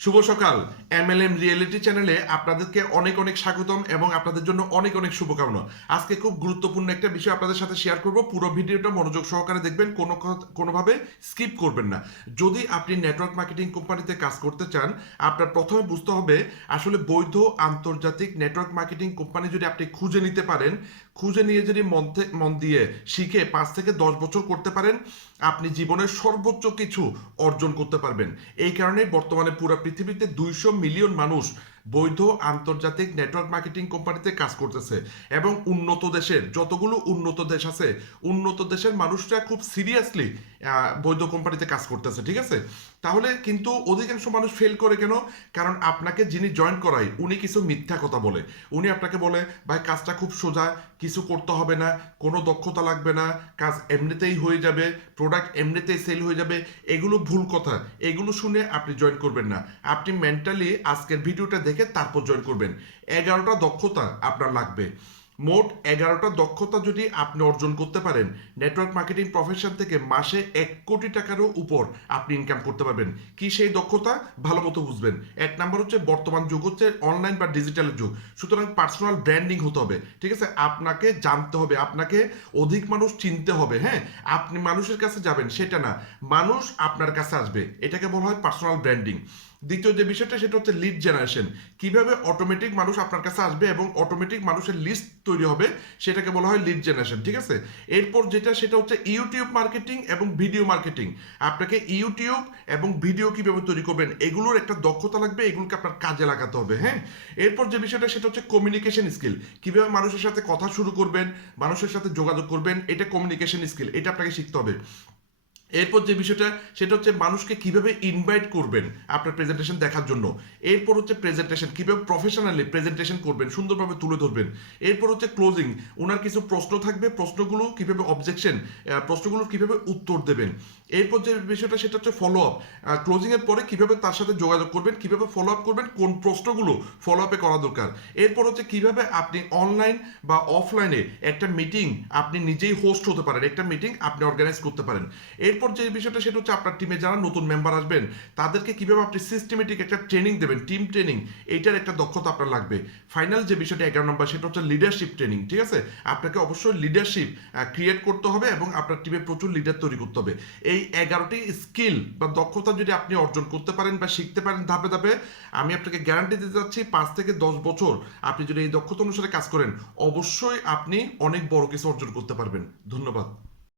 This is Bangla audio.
শুভ সকাল। এমএলএম রিয়েলিটি চ্যানেলে আপনাদেরকে অনেক অনেক স্বাগতম এবং আপনাদের জন্য অনেক অনেক শুভকামনা। আজকে খুব গুরুত্বপূর্ণ একটা বিষয় আপনাদের সাথে শেয়ার করব। পুরো ভিডিওটা মনোযোগ সহকারে দেখবেন, কোনোভাবে স্কিপ করবেন না। যদি আপনি নেটওয়ার্ক মার্কেটিং কোম্পানিতে কাজ করতে চান, আপনার প্রথমে বুঝতে হবে আসলে বৈধ আন্তর্জাতিক নেটওয়ার্ক মার্কেটিং কোম্পানি যদি আপনি খুঁজে নিতে পারেন, খুঁজে নিয়ে যদি মন দিয়ে শিখে 5 থেকে 10 বছর করতে পারেন, আপনি জীবনের সর্বোচ্চ কিছু অর্জন করতে পারবেন। এই কারণে বর্তমানে পুরো পৃথিবীতে 200 মিলিয়ন মানুষ বৈধ আন্তর্জাতিক নেটওয়ার্ক মার্কেটিং কোম্পানিতে কাজ করতেছে। এবং উন্নত দেশের যতগুলো উন্নত দেশ আছে, উন্নত দেশের মানুষরা খুব সিরিয়াসলি বৈধ কোম্পানিতে কাজ করতেছে, ঠিক আছে? তাহলে কিন্তু অধিকাংশ মানুষ ফেল করে কেন? কারণ আপনাকে যিনি জয়েন করায় উনি কিছু মিথ্যা কথা বলে। উনি আপনাকে বলে, ভাই কাজটা খুব সোজা, কিছু করতে হবে না, কোনো দক্ষতা লাগবে না, কাজ এমনিতেই হয়ে যাবে, প্রোডাক্ট এমনিতেই সেল হয়ে যাবে। এগুলো ভুল কথা। এগুলো শুনে আপনি জয়েন করবেন না। আপনি মেন্টালি আজকের ভিডিওটা দেখে তারপর জয়েন করবেন। 11টা দক্ষতা আপনার লাগবে। মোট 11টা দক্ষতা যদি আপনি অর্জন করতে পারেন, নেটওয়ার্ক মার্কেটিং প্রফেশন থেকে মাসে 1 কোটি টাকারও উপর আপনি ইনকাম করতে পারবেন। কি সেই দক্ষতা? ভালো মতো বুঝবেন। 1 নম্বর হচ্ছে, বর্তমান যুগ হচ্ছে অনলাইন বা ডিজিটালের যুগ, সুতরাং পার্সোনাল ব্র্যান্ডিং হতে হবে, ঠিক আছে? আপনাকে জানতে হবে, আপনাকে অধিক মানুষ চিনতে হবে। হ্যাঁ, আপনি মানুষের কাছে যাবেন সেটা না, মানুষ আপনার কাছে আসবে, এটাকে বলা হয় পার্সোনাল ব্র্যান্ডিং। দ্বিতীয় যে বিষয়টা সেটা হচ্ছে লিড জেনারেশন। কিভাবে অটোমেটিক মানুষ আপনার কাছে আসবে এবং অটোমেটিক মানুষের লিস্ট তৈরি হবে, সেটাকে বলা হয় লিড জেনারেশন, ঠিক আছে? এরপর যেটা সেটা হচ্ছে ইউটিউব মার্কেটিং এবং ভিডিও মার্কেটিং। আপনাকে ইউটিউব এবং ভিডিও কিভাবে তৈরি করবেন এগুলোর একটা দক্ষতা লাগবে, এগুলোকে আপনার কাজে লাগাতে হবে। হ্যাঁ, এরপর যে বিষয়টা সেটা হচ্ছে কমিউনিকেশন স্কিল। কিভাবে মানুষের সাথে কথা শুরু করবেন, মানুষের সাথে যোগাযোগ করবেন, এটা কমিউনিকেশন স্কিল, এটা আপনাকে শিখতে হবে। এরপর যে বিষয়টা সেটা হচ্ছে মানুষকে কিভাবে ইনভাইট করবেন আপনার প্রেজেন্টেশন দেখার জন্য। এরপর হচ্ছে প্রেজেন্টেশন, কিভাবে প্রফেশনালি প্রেজেন্টেশন করবেন, সুন্দরভাবে তুলে ধরবেন। এরপর হচ্ছে ক্লোজিং, ওনার কিছু প্রশ্ন থাকবে, প্রশ্নগুলো কিভাবে অবজেকশন, প্রশ্নগুলোর কিভাবে উত্তর দেবেন। এরপর যে বিষয়টা সেটা হচ্ছে ফলো আপ, ক্লোজিং এর পরে কিভাবে তার সাথে যোগাযোগ করবেন, কিভাবে ফলো আপ করবেন, কোন প্রশ্নগুলো ফলো আপে করা দরকার। এরপর হচ্ছে কিভাবে আপনি অনলাইন বা অফলাইনে একটা মিটিং আপনি নিজেই হোস্ট হতে পারেন, একটা মিটিং আপনি অর্গানাইজ করতে পারেন। এরপর যে বিষয়টা সেটা হচ্ছে আপনার টিমে যারা নতুন মেম্বার আসবেন তাদেরকে কিভাবে আপনি সিস্টেমেটিক একটা ট্রেনিং দেবেন, টিম ট্রেনিং, এইটার একটা দক্ষতা আপনার লাগবে। ফাইনাল যে বিষয়টা 11 নম্বর সেটা হচ্ছে লিডারশিপ ট্রেনিং, ঠিক আছে? আপনাকে অবশ্যই লিডারশিপ ক্রিয়েট করতে হবে এবং আপনার টিমে প্রচুর লিডার তৈরি করতে হবে। এই 11টি স্কিল বা দক্ষতা যদি আপনি অর্জন করতে পারেন বা শিখতে পারেন ধাপে ধাপে, আমি আপনাকে গ্যারান্টি দিতে যাচ্ছি 5 থেকে 10 বছর আপনি যদি এই দক্ষতা অনুসারে কাজ করেন, অবশ্যই আপনি অনেক বড় কিছু অর্জন করতে পারবেন। ধন্যবাদ।